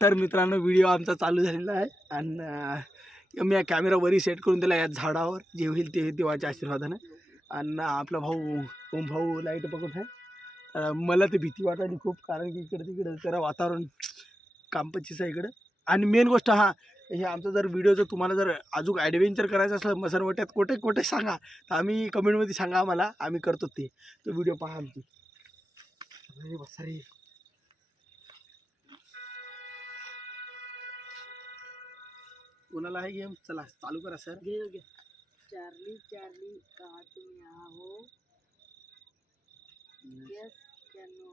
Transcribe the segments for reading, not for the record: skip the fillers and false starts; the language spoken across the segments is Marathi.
तर मित्रांनो व्हिडिओ आमचा चालू झालेला आहे आणि मी कॅमेरा वरी सेट करून दिला या झाडावर जे होईल ते देवाच्या आशीर्वादानं. आणि आपला भाऊ ओम भाऊ लाईट पकडत आहे. मला तर भीती वाटायली खूप, कारण की इकडे तिकडे जरा वातावरण कांपचीच आहे इकडं. आणि मेन गोष्ट हे आमचा जर व्हिडिओ जर तुम्हाला जर अजून ॲडव्हेंचर करायचं असलं मसनवट्यात कुठे कुठे सांगा, तर आम्ही कमेंटमध्ये सांगा आम्हाला, आम्ही करतो ते. तो व्हिडिओ पहा आमची. अरे बसा रे. कोणाला आहे गेम? चला चालू करा सर. चार्ली चार्ली कहाँ तुम यहाँ हो? यस क्या नो?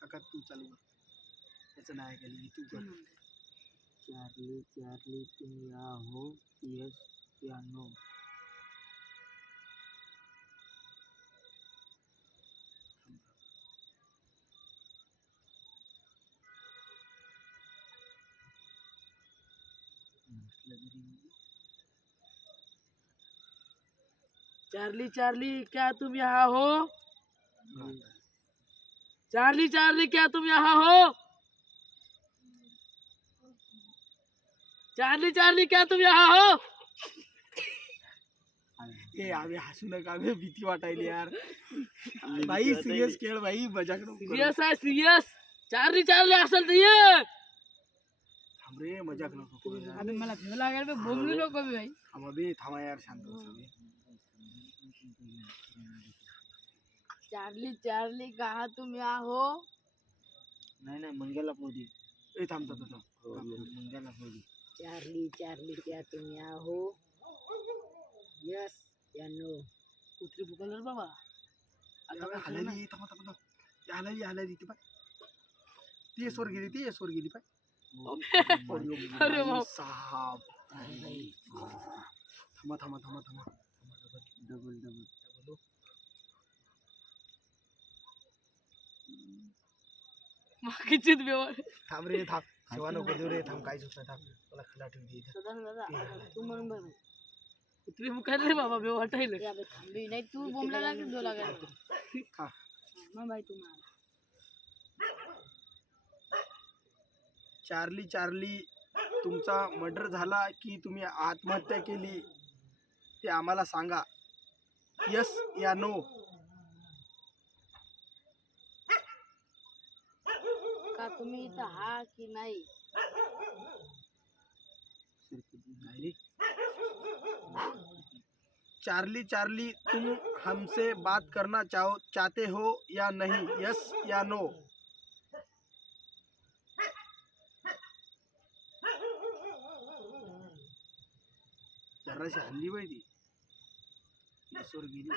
काका तू चालू कर, त्याचं नाही केलं तू कर. चार्ली चार्ली तुम यहाँ हो? यस क्या नो? चार्ली चार्ली क्या तुम यहाँ हो? चार्ली चार्ली क्या तुम यहाँ हो? चार्ली चार्ली क्या तुम यहाँ हो? ए आम्ही हसू नका, आम्ही भीती वाटायली यार. भाई सिरियस खेळ भाई, मजाक नको करू. सिरियस आहे सिरियस. चार्ली चार्ली असेल तर ये. थांब रे, मजाक नको करू यार. अबे मला भीती लागेल, बोंबलू नको बे भाई. थांबा बे, थांबा यार, शांत बसा बे. चार्ली चार्ली कहाँ तुम यहाँ हो? नाही नाही, मंग्याला पोदी. ए थांब थांब थांब, मंग्याला पोदी. चार्ली चार्ली क्या तुम यहाँ हो? यस या नो? कुत्री भुकल बाबा. आता हलाली, थांबा थांबा थांबा. हलाली हलाली ती पाय. ती एसवर गेली, ती एसवर गेली पाय. अरे बाप. साहब. थांबा थांबा थांबा थांबा. Double double. मागचीच बेवड. थांब रे थांब, सेवा नको देऊ रे, थांब काहीच होत नाही. थांब, मला खला ठेवली इथे. तू म्हणून बघ. कुत्री भुकल रे बाबा, बेव वाटायला. थांबी नाही तू बोंबला लागेल दो लागेल. हा मग बाई तू मला. चार्ली चार्ली, तुमचा मर्डर झाला की तुम्ही आत्महत्या केली ते आम्हाला सांगा. यस या नो? का तुम्ही इथं हा की नाही? नाही रे. चार्ली चार्ली, तुम हमसे बात करना चाहते हो या नहीं? यस या नो? जराशी हल्ली बाई ती. यसवर गेली.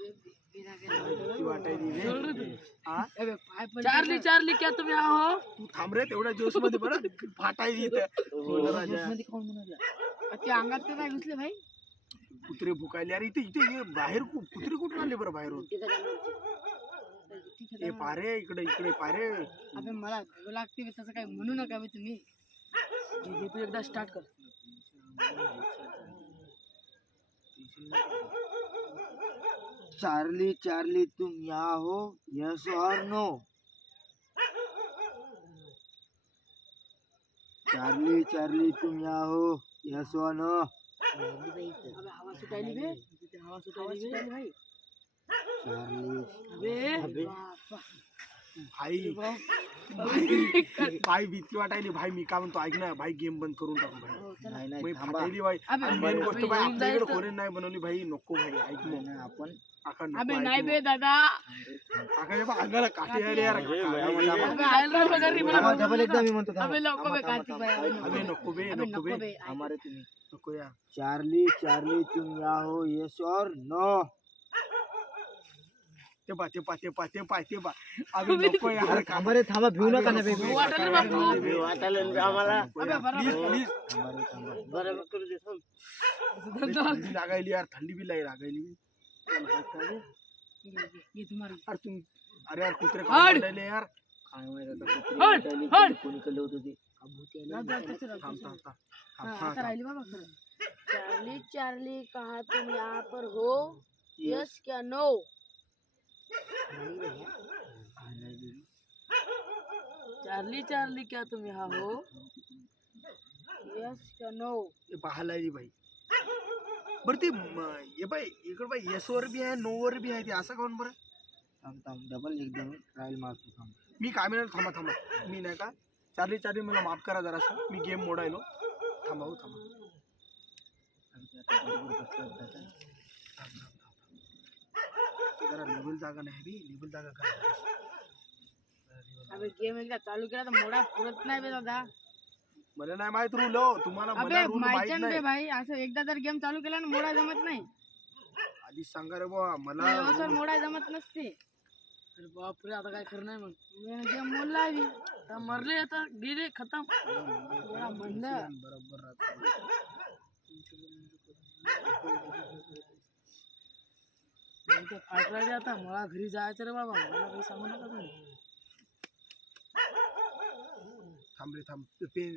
भीती वाटायली रे. हा? चार्ली चार्ली क्या तुम यहाँ हो? तू थांब रे, तेवढ्या जोश मध्ये बरं फाटायली इथे. राजा ते अंगात ते काय घुसले भाई? कुत्रे भुकायले. अरे इथे इथे ये बाहेर, कुत्रे कुठून आले बरं बाहेरून? ए पारे, इकडे इकडे पारे. अबे मला भीव लागते बे, तसं काय म्हणू नका बे तुम्ही. तू एकदा स्टार्ट कर. चार्ली चार्ली तुम यहाँ हो? यस और नो? चार्ली चार्ली तुम यहाँ हो? यस और नो? अबे हवा सुटायली बे, हवा सुटायली भाई. चार्ली अबे भाई भाई भीती वाटायली भाई. मी काय म्हणतो ऐक ना भाई, गेम बंद करून टाकू भाई. नाही नाही मी थांबा. फाटायली भाई. अबे, आणि मेन गोष्ट भाई, येऊन आपल्या इकडे जायचं. कोणी नाही बनवली भाई. नको भाई, ऐक मग. नाही, आपण काका अबे नको, नाही ऐक बे मग. दादा. काका हे बघ, अंगाला काटे आले यार. अबे आयला बघा रे मला. थांबा, डबल एकदा मी म्हणतो थांबा. अबे नको बे काठी बाई. अबे नको बे, अबे नको नको बे, बे. थांबा रे तुम्ही. नको यार. चार्ली चार्ली तुम यहाँ हो? यस और नो? ते पा ते पा ते पा ते पा ते पा. अबे नको यार. थांबा रे, थांबा, भिवू नका ना बेबी. वाटायला बाबा. आम्हाला. अबे बरं प्लीज प्लीज. थांबा रे, थांबा. बरोबर करू दे थांब. थंडी लागायली यार, थंडी बी लागायली. ये तुम्हारी. अरे तुम्ही, अरे यार कुत्रे हट. खाऊन राहिले यार. काय माहिती आता कुत्री हट, उठायली, हट. कोणी कडलं होतं ते. थांब थांब थांब. आता राहिली बाबा खरं. चार्ली चार्ली कहा तुम यहाँ पर हो? यस क्या नो? चार्ली चार्ली क्या तुम यहाँ हो? यस क्या नो? हे पाहायला रे भाई. बरं ते हे बाई इकडं बाई येस वर बी आहे नो वर बी आहे ते असं काऊन बरं? थांब थांब डबल एकदम ट्रायल मारतो थांब. मी कॅमेरा थांबा थांबा मी नाही का चार्ली चार्ली मला माफ करा जरासं मी गेम मोडायलो. थांबा हो थांबा. ते जरा लेबल जागा नाही बी लेबल जागा करा. अबे गेम एकदा चालू केला तर मोडा पुरत नाही बे दादा. मला नाही माहित रूल हो तुम्हाला मला अबे रूल माहित माहिती नाही. बे भाई असं एकदा जर गेम चालू केला ना मोडा जमत नाही. आधी सांगा रे बुवा मला व्यवस्था मोडा जमत नसते. अरे बापरे आता काय खरं नाही मग. गेम मोडला आधी आता मरले आता गेले खतम. म्हणलं बरोबर राहतो. फाटला रे आता मला घरी जायचं रे बाबा मला काही सांगू नका तुम्ही. थांब रे थांब पेन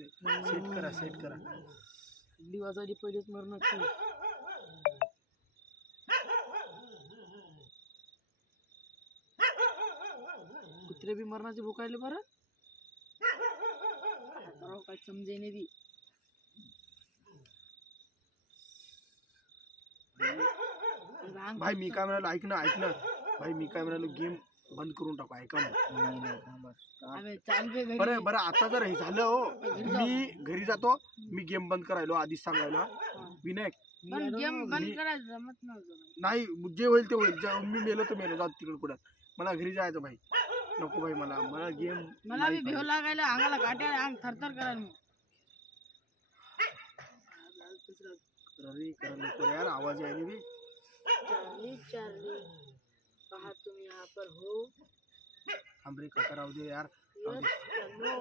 सेट करा सेट करा. थंडी वाजायची पहिलेच मरणाची. कुत्रे बी मरणाचे भुकायले बरं. काय समजे नाही बी. भाई मी काय म्हणालो ऐक ना भाई मी काय म्हणालो गेम बंद करून टाकू ऐका ना. अबे चाल बे घरी. बरं बरं आता जर हे झालं हो मी घरी जातो मी गेम बंद करायलो आधीच सांगायला. विनायक पण गेम बंद करायचं जमत नव्हतं. नाही जे होईल ते होईल मी मेलो तर मेलो जात तिकडे कुठं मला घरी जायचं भाई. नको भाई मला गेम मला बी भेव लागायला अंगाला काट्या अंग थरथर करायला मग. यार आवाज आहे ना बी. चार्ली चार्ली कहा तुम यहाँ पर हो? थांब रे काका राहू दे यार. यस या नो?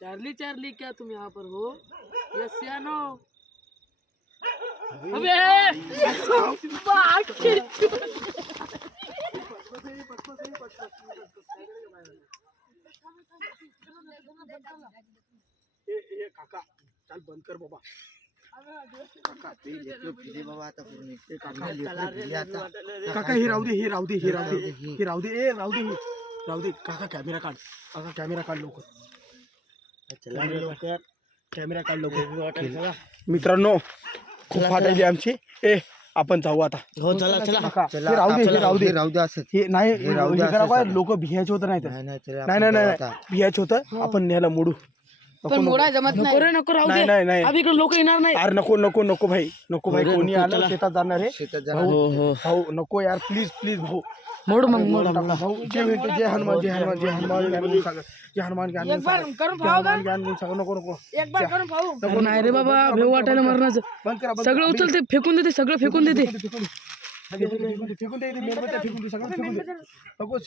चार्ली चार्ली क्या तुम यहाँ पर हो? यस या नो? अबे ए काका चल बंद कर बाबा. काका ते लेकरं फिरे बाबा आता पूर्ण. ए काका आता काका हे राहू दे हे राहू दे हे राहू दे हे राहू दे ए राहू दे काका कॅमेरा काढ लवकर. चला रे लवकर. कॅमेरा काढ लवकर. मित्रांनो खूप फाटायची आमची. ए आपण जाऊ आता. हो चला चला काका चला हे राहू दे राहू दे असं. हे नाही हे राहू दे असं सगळं. लोक भियायचे होतं नाही तर नाही चला नाही नाही नाही भियायचं होतं आपण न्यायला मोडू. पण मोडा जमत नाही. नको राहू दे. नाही नाही अब इकडे लोक येणार नाही. यार नको भाई कोणी नको, आलं चला. शेतात जाणार आहे. शेतात भाऊ नको यार प्लीज भाऊ. मोड मग मोड. भाऊ जय होईल ते जय हनुमान ज्ञान गुण सागर जय हनुमान ज्ञान गुण एक बार सागर करून जय पाहू का? हनुमान ज्ञान गुण सागर. नको एक बार करून पाहू. नको, नाही रे बाबा बंद भेव करा, वाटायला बंद करा. मरणाचं. बंद करा सगळं उचलते फेकून देते सगळं फेकून देते. फेकून दे मेणबत्त्या फेकून दे सगळं फेकून दे. नको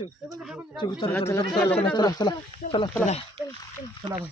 चला भाई.